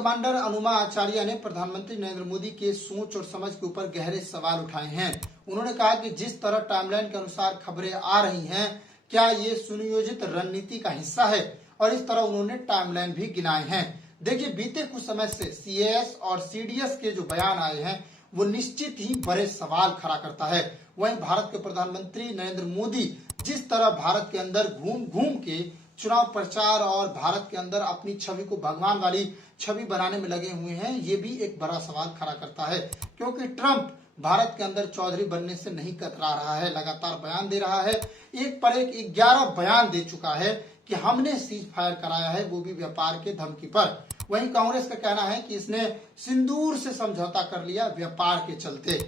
Commander अनुमा आचार्य ने प्रधानमंत्री नरेंद्र मोदी के सोच और समझ के ऊपर गहरे सवाल उठाए हैं। उन्होंने कहा कि जिस तरह टाइमलाइन के अनुसार खबरें आ रही हैं, क्या ये सुनियोजित रणनीति का हिस्सा है? और इस तरह उन्होंने टाइमलाइन भी गिनाए हैं। देखिए, बीते कुछ समय से सीएस और सीडीएस के जो बयान आए हैं वो निश्चित ही बड़े सवाल खड़ा करता है। वहीं भारत के प्रधानमंत्री नरेंद्र मोदी जिस तरह भारत के अंदर घूम घूम के चुनाव प्रचार और भारत के अंदर अपनी छवि को भगवान वाली छवि बनाने में लगे हुए हैं, ये भी एक बड़ा सवाल खड़ा करता है। क्योंकि ट्रंप भारत के अंदर चौधरी बनने से नहीं कतरा रहा है, लगातार बयान दे रहा है। एक पर एक 11 बयान दे चुका है कि हमने सीज फायर कराया है, वो भी व्यापार के धमकी पर। वहीं कांग्रेस का कहना है कि इसने सिंदूर से समझौता कर लिया व्यापार के चलते,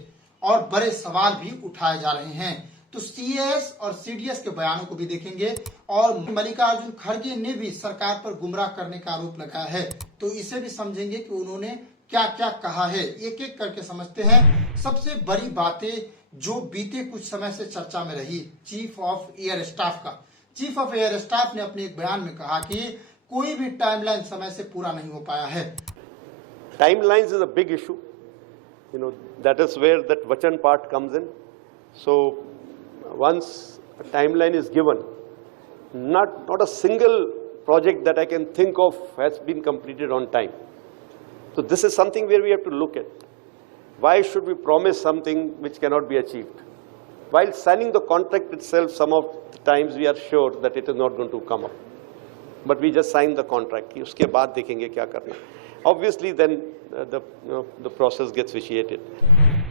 और बड़े सवाल भी उठाए जा रहे हैं। तो सीएस और सीडीएस के बयानों को भी देखेंगे। और मल्लिकार्जुन खड़गे ने भी सरकार पर गुमराह करने का आरोप लगाया है, तो इसे भी समझेंगे कि उन्होंने क्या क्या कहा है। एक एक करके समझते हैं। सबसे बड़ी बातें जो बीते कुछ समय से चर्चा में रही, चीफ ऑफ एयर स्टाफ का। चीफ ऑफ एयर स्टाफ ने अपने एक बयान में कहा कि कोई भी टाइमलाइन समय से पूरा नहीं हो पाया है। Timelines is a big issue. That is where that Vachan part comes in. So once a timeline is given, not a single project that I can think of has been completed on time. So this is something where we have to look at. Why should we promise something which cannot be achieved? While signing the contract itself, some of the times we are sure that it is not going to come up. But we just sign the contract. उसके बाद देखेंगे क्या करना। Obviously then the process gets vitiated.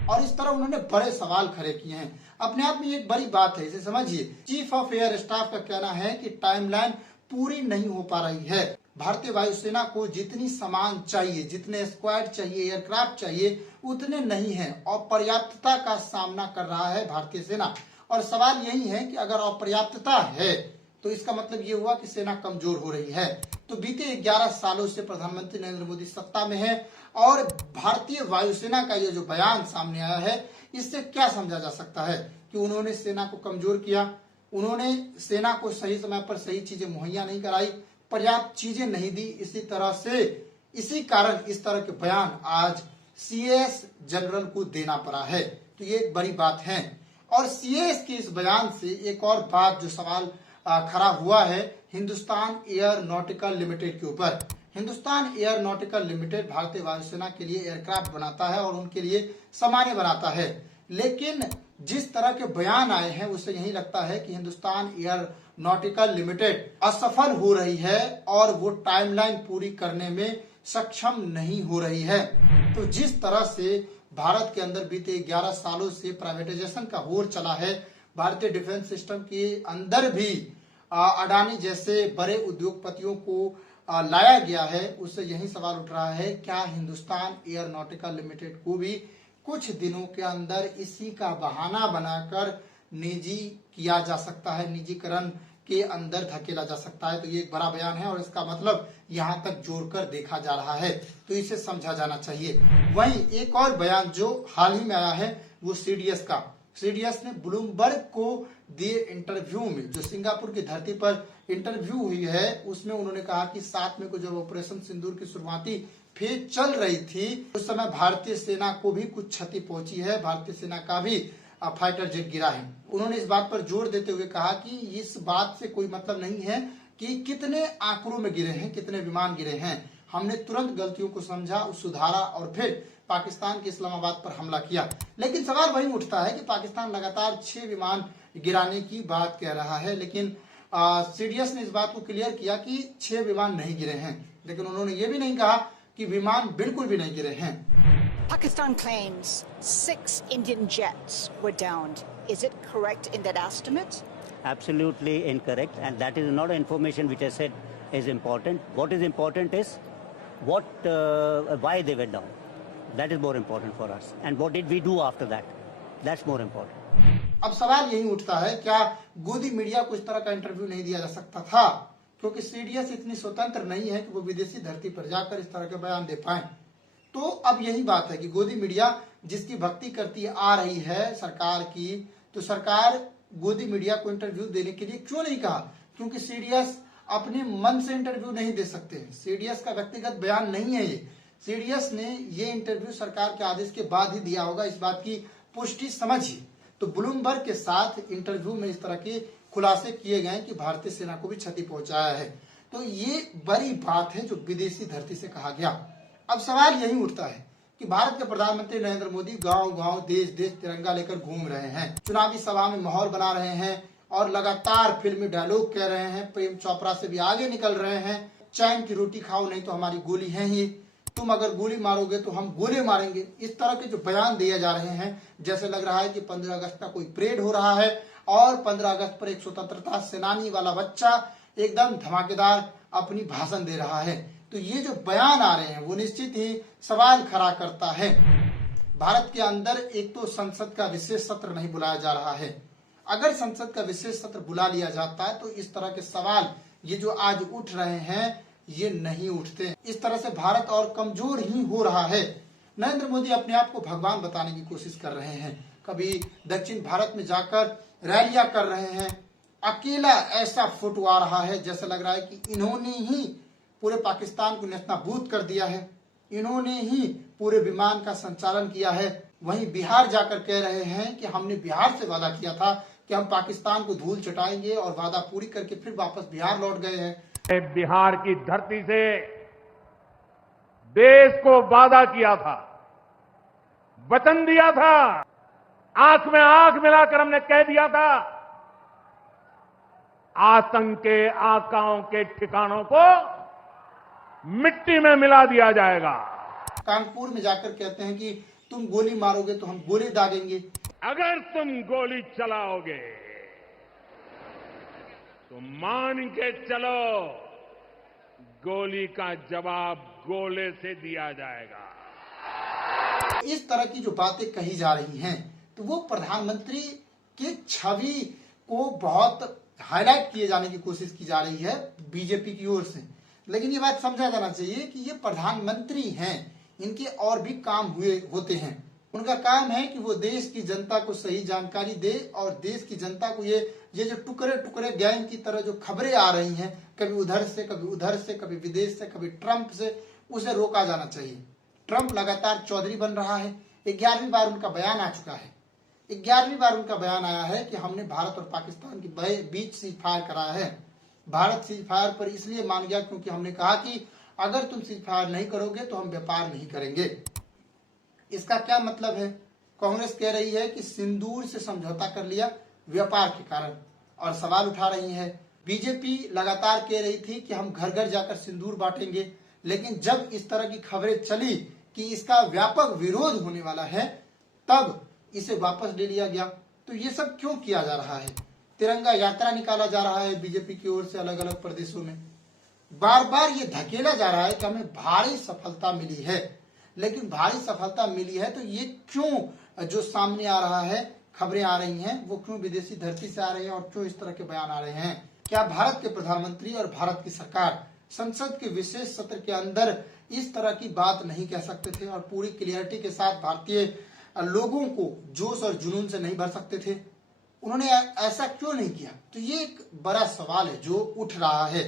और इस तरह उन्होंने बड़े सवाल खड़े किए हैं। अपने आप में एक बड़ी बात है, इसे समझिए। चीफ ऑफ एयर स्टाफ का कहना है कि टाइमलाइन पूरी नहीं हो पा रही है। भारतीय वायुसेना को जितनी सामान चाहिए, जितने स्क्वाड चाहिए, एयरक्राफ्ट चाहिए, उतने नहीं है। अपर्याप्तता का सामना कर रहा है भारतीय सेना। और सवाल यही है कि अगर अपर्याप्तता है तो इसका मतलब ये हुआ कि सेना कमजोर हो रही है। तो बीते 11 सालों से प्रधानमंत्री नरेंद्र मोदी सत्ता में है, और भारतीय वायुसेना का ये जो बयान सामने आया है, इससे क्या समझा जा सकता है कि उन्होंने सेना को कमजोर किया, उन्होंने सेना को सही समय पर सही चीजें मुहैया नहीं कराई, पर्याप्त चीजें नहीं दी। इसी कारण इस तरह के बयान आज सीएस जनरल को देना पड़ा है। तो ये एक बड़ी बात है। और सीएस के इस बयान से एक और बात जो सवाल खड़ा हुआ है हिंदुस्तान एयरोनॉटिकल लिमिटेड के ऊपर। हिंदुस्तान एयरोनॉटिकल लिमिटेड भारतीय वायुसेना के लिए एयरक्राफ्ट बनाता है और उनके लिए सामान्य बनाता है। लेकिन जिस तरह के बयान आए हैं उससे यही लगता है कि हिंदुस्तान एयरोनॉटिकल लिमिटेड असफल हो रही है और वो टाइमलाइन पूरी करने में सक्षम नहीं हो रही है। तो जिस तरह से भारत के अंदर बीते 11 सालों से प्राइवेटाइजेशन का होड़ चला है, भारतीय डिफेंस सिस्टम के अंदर भी अडानी जैसे बड़े उद्योगपतियों को लाया गया है, उससे यही सवाल उठ रहा है, क्या हिंदुस्तान एयरोनॉटिकल लिमिटेड को भी कुछ दिनों के अंदर इसी का बहाना बनाकर निजी किया जा सकता है, निजीकरण के अंदर धकेला जा सकता है। तो ये एक बड़ा बयान है और इसका मतलब यहां तक जोड़कर देखा जा रहा है, तो इसे समझा जाना चाहिए। वहीं एक और बयान जो हाल ही में आया है वो सीडीएस का। सीडीएस ने ब्लूमबर्ग को दिए इंटरव्यू में, जो सिंगापुर की धरती पर इंटरव्यू हुई है, उसमें उन्होंने कहा कि 7 मई को जब ऑपरेशन सिंदूर की शुरुआती फेज चल रही थी उस समय भारतीय सेना को भी कुछ क्षति पहुंची है, भारतीय सेना का भी फाइटर जेट गिरा है। उन्होंने इस बात पर जोर देते हुए कहा कि इस बात से कोई मतलब नहीं है कि कितने आंकड़ों में गिरे हैं, कितने विमान गिरे हैं। हमने तुरंत गलतियों को समझा, सुधारा और फिर पाकिस्तान के इस्लामाबाद पर हमला किया। लेकिन सवाल वही उठता है कि पाकिस्तान लगातार 6 विमान गिराने की बात कह रहा है, लेकिन सीडीएस ने इस बात को क्लियर किया कि 6 विमान नहीं गिरे हैं, लेकिन उन्होंने ये भी नहीं कहा कि विमान बिल्कुल भी नहीं गिरे हैं। Pakistan claims 6 Indian jets were downed. Is it correct in that estimate? Absolutely incorrect, and that is not information which I said is important. What is important is why they were down. That is more important for us. And what did we do after that? That's more important. अब सवाल यही उठता है, क्या गोदी media को इस तरह का इंटरव्यू नहीं दिया जा सकता था? क्योंकि सीडीएस इतनी स्वतंत्र नहीं है कि वो विदेशी धरती पर जाकर इस तरह के बयान दे पाए। तो अब यही बात है कि गोदी मीडिया जिसकी भक्ति करती आ रही है सरकार की, तो सरकार गोदी मीडिया को इंटरव्यू देने के लिए क्यों नहीं कहा? क्योंकि सीडीएस अपने मन से इंटरव्यू नहीं दे सकते। सीडीएस का व्यक्तिगत बयान नहीं है ये। सीडीएस ने ये इंटरव्यू सरकार के आदेश के बाद ही दिया होगा, इस बात की पुष्टि समझिए। तो ब्लूमबर्ग के साथ इंटरव्यू में इस तरह के खुलासे किए गए कि भारतीय सेना को भी क्षति पहुंचाया है। तो ये बड़ी बात है जो विदेशी धरती से कहा गया। अब सवाल यही उठता है कि भारत के प्रधानमंत्री नरेंद्र मोदी गांव-गांव, देश-देश तिरंगा लेकर घूम रहे हैं, चुनावी सभा में माहौल बना रहे हैं और लगातार फिल्मी डायलॉग कह रहे हैं, प्रेम चोपड़ा से भी आगे निकल रहे हैं, चैन की रोटी खाओ नहीं तो हमारी गोली है ही, तुम अगर गोली मारोगे तो हम गोले मारेंगे। इस तरह के जो बयान दिए जा रहे हैं, जैसे लग रहा है कि 15 अगस्त का कोई परेड हो रहा है और 15 अगस्त पर एक स्वतंत्रता सेनानी वाला बच्चा एकदम धमाकेदार अपनी भाषण दे रहा है। तो ये जो बयान आ रहे हैं वो निश्चित ही सवाल खड़ा करता है। भारत के अंदर एक तो संसद का विशेष सत्र नहीं बुलाया जा रहा है। अगर संसद का विशेष सत्र बुला लिया जाता है तो इस तरह के सवाल ये जो आज उठ रहे हैं ये नहीं उठते। इस तरह से भारत और कमजोर ही हो रहा है। नरेंद्र मोदी अपने आप को भगवान बताने की कोशिश कर रहे हैं। कभी दक्षिण भारत में जाकर रैलियां कर रहे हैं, अकेला ऐसा फोटो आ रहा है जैसा लग रहा है कि इन्होंने ही पूरे पाकिस्तान को नेस्तनाबूद कर दिया है, इन्होंने ही पूरे विमान का संचालन किया है। वहीं बिहार जाकर कह रहे हैं कि हमने बिहार से वादा किया था कि हम पाकिस्तान को धूल चटाएंगे और वादा पूरी करके फिर वापस बिहार लौट गए हैं। बिहार की धरती से देश को वादा किया था, वचन दिया था, आंख में आंख मिलाकर हमने कह दिया था आतंक के आकाओं के ठिकानों को मिट्टी में मिला दिया जाएगा। कानपुर में जाकर कहते हैं कि तुम गोली मारोगे तो हम गोली दागेंगे। अगर तुम गोली चलाओगे तो मान के चलो गोली का जवाब गोले से दिया जाएगा। इस तरह की जो बातें कही जा रही हैं तो वो प्रधानमंत्री की छवि को बहुत हाईलाइट किए जाने की कोशिश की जा रही है बीजेपी की ओर से। लेकिन ये बात समझा जाना चाहिए कि ये प्रधानमंत्री हैं, इनके और भी काम होते हैं। उनका काम है कि वो देश की जनता को सही जानकारी दे और देश की जनता को ये जो टुकड़े टुकड़े गैंग की तरह जो खबरें आ रही हैं, कभी उधर से कभी उधर से, कभी विदेश से कभी ट्रंप से, उसे रोका जाना चाहिए। ट्रंप लगातार चौधरी बन रहा है। 11वीं बार उनका बयान आ चुका है। 11वीं बार उनका बयान आया है कि हमने भारत और पाकिस्तान के बीच सीज फायर कराया है। भारत सीज फायर पर इसलिए मान गया क्योंकि हमने कहा कि अगर तुम सीज फायर नहीं करोगे तो हम व्यापार नहीं करेंगे। इसका क्या मतलब है? कांग्रेस कह रही है कि सिंदूर से समझौता कर लिया व्यापार के कारण और सवाल उठा रही है। बीजेपी लगातार कह रही थी कि हम घर घर जाकर सिंदूर बांटेंगे, लेकिन जब इस तरह की खबरें चली कि इसका व्यापक विरोध होने वाला है तब इसे वापस ले लिया गया। तो ये सब क्यों किया जा रहा है? तिरंगा यात्रा निकाला जा रहा है बीजेपी की ओर से अलग अलग प्रदेशों में। बार बार ये धकेला जा रहा है कि हमें भारी सफलता मिली है, लेकिन भारी सफलता मिली है तो ये क्यों जो सामने आ रहा है, खबरें आ रही हैं, वो क्यों विदेशी धरती से आ रहे हैं और क्यों इस तरह के बयान आ रहे हैं? क्या भारत के प्रधानमंत्री और भारत की सरकार संसद के विशेष सत्र के अंदर इस तरह की बात नहीं कह सकते थे और पूरी क्लियरिटी के साथ भारतीय लोगों को जोश और जुनून से नहीं भर सकते थे? उन्होंने ऐसा क्यों नहीं किया? तो ये एक बड़ा सवाल है जो उठ रहा है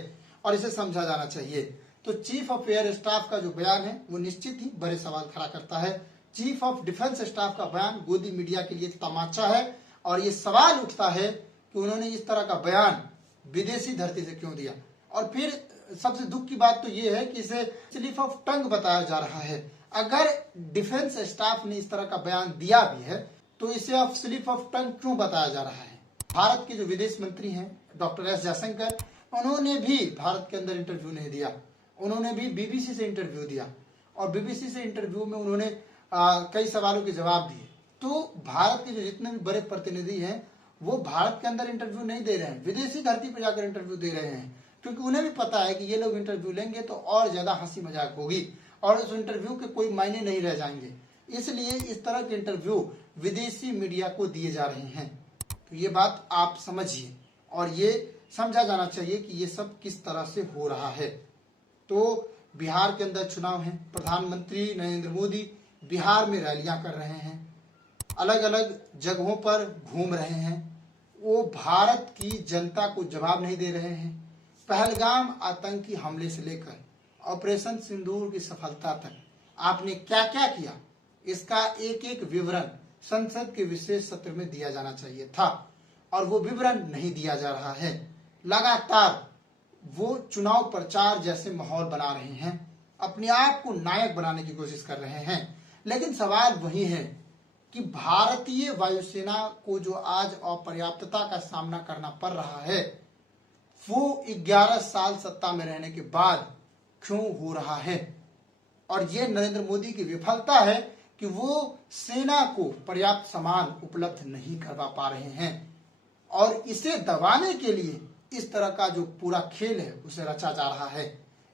और इसे समझा जाना चाहिए। तो चीफ ऑफ एयर स्टाफ का जो बयान है वो निश्चित ही बड़े सवाल खड़ा करता है। चीफ ऑफ डिफेंस स्टाफ का बयान गोदी मीडिया के लिए तमाचा है और ये सवाल उठता है कि उन्होंने इस तरह का बयान विदेशी धरती से क्यों दिया। और फिर सबसे दुख की बात तो ये है कि इसे स्लिप ऑफ टंग बताया जा रहा है। अगर डिफेंस स्टाफ ने इस तरह का बयान दिया भी है तो इसे अब स्लिप ऑफ टंग क्यों बताया जा रहा है? भारत के जो विदेश मंत्री हैं डॉक्टर एस जयशंकर, उन्होंने भी भारत के अंदर इंटरव्यू नहीं दिया। उन्होंने भी बीबीसी से इंटरव्यू दिया और बीबीसी से इंटरव्यू में उन्होंने कई सवालों के जवाब दिए। तो भारत के जो जितने भी बड़े प्रतिनिधि हैं वो भारत के अंदर इंटरव्यू नहीं दे रहे हैं, विदेशी धरती पर जाकर इंटरव्यू दे रहे हैं, क्योंकि उन्हें भी पता है कि ये लोग इंटरव्यू लेंगे तो और ज्यादा हंसी मजाक होगी और उस इंटरव्यू के कोई मायने नहीं रह जाएंगे। इसलिए इस तरह के इंटरव्यू विदेशी मीडिया को दिए जा रहे हैं। तो ये बात आप समझिए और ये समझा जाना चाहिए कि ये सब किस तरह से हो रहा है। तो बिहार के अंदर चुनाव है, प्रधानमंत्री नरेंद्र मोदी बिहार में रैलियां कर रहे हैं, अलग अलग जगहों पर घूम रहे हैं, वो भारत की जनता को जवाब नहीं दे रहे हैं। पहलगाम आतंकी हमले से लेकर ऑपरेशन सिंदूर की सफलता तक आपने क्या क्या किया, इसका एक एक विवरण संसद के विशेष सत्र में दिया जाना चाहिए था और वो विवरण नहीं दिया जा रहा है। लगातार वो चुनाव प्रचार जैसे माहौल बना रहे हैं, अपने आप को नायक बनाने की कोशिश कर रहे हैं। लेकिन सवाल वही है कि भारतीय वायुसेना को जो आज अपर्याप्तता का सामना करना पड़ रहा है वो 11 साल सत्ता में रहने के बाद क्यों हो रहा है। और ये नरेंद्र मोदी की विफलता है कि वो सेना को पर्याप्त सामान उपलब्ध नहीं करवा पा रहे हैं और इसे दबाने के लिए इस तरह का जो पूरा खेल है उसे रचा जा रहा है।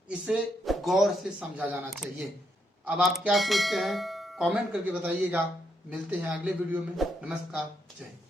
इसे गौर से समझा जाना चाहिए। अब आप क्या सोचते हैं कमेंट करके बताइएगा। मिलते हैं अगले वीडियो में। नमस्कार, जय हिंद।